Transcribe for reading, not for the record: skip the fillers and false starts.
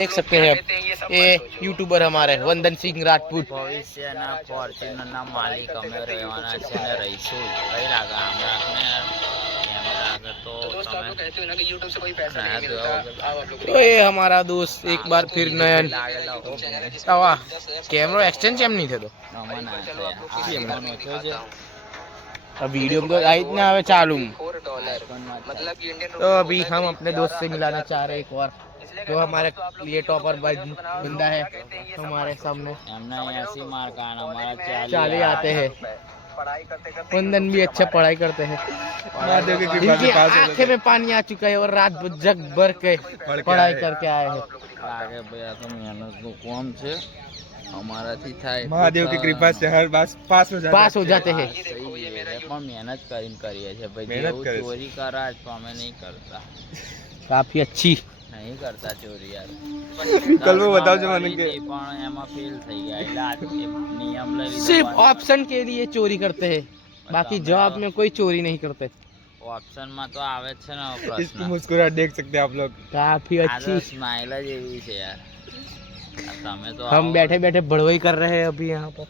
देख सकते हैं ये यूट्यूबर हमारे वंदन सिंह राजपूत ભવિષ્યના ફોર્ચ્યુનરના માલિક અમે રહેવાના છે ને રહીશું કઈ લાગે હમણાં કેમેરા આગળ તો तो ये हमारा दोस्त एक बार फिर नयन वाह कैमरा एक्सचेंज केम नहीं थे तो अब वीडियो में तो आई इतना आवे चालू तो अभी हम अपने दोस्त से मिलाना चाह रहे हैं एक और जो हमारे लिए टॉपर बंदा है हमारे सामने એમના 80 માર્ક हमारा 40 आते हैं वंदन भी अच्छा पढ़ाई करते हैं इनकी आंखें में पानी आ चुका है और रात जग भर के पढ़ाई करके आए हैं લાગે ભાઈ આ તો મહેનતનું કામ છે અમારાથી થાય महादेव की कृपा से हर बार पास हो जाते हैं પણ મહેનત કરીને કરીએ છીએ ભાઈ મહેનત જેવું કરે છે. ચોરી કરા તો અમે નહીં કરતા काफी अच्छी નહીં કરતા ચોરી યાર कल वो बताओ जो मैंने કરી હતી, પણ એમાં ફેલ થઈ ગયા એટલે આ નિયમ લઈ લીધો सिर्फ ऑप्शन के लिए चोरी करते हैं बाकी जॉब में कोई चोरी नहीं करते ઓપ્શન માં તો આવે જ છે ને इसकी પ્રશ્ન मुस्कुराहट देख सकते हैं आप लोग काफी આ अच्छी તો સ્માइल જ એવી છે યાર આ તમે તો हम આવો. बैठे बैठे बड़वई कर रहे हैं अभी यहाँ पर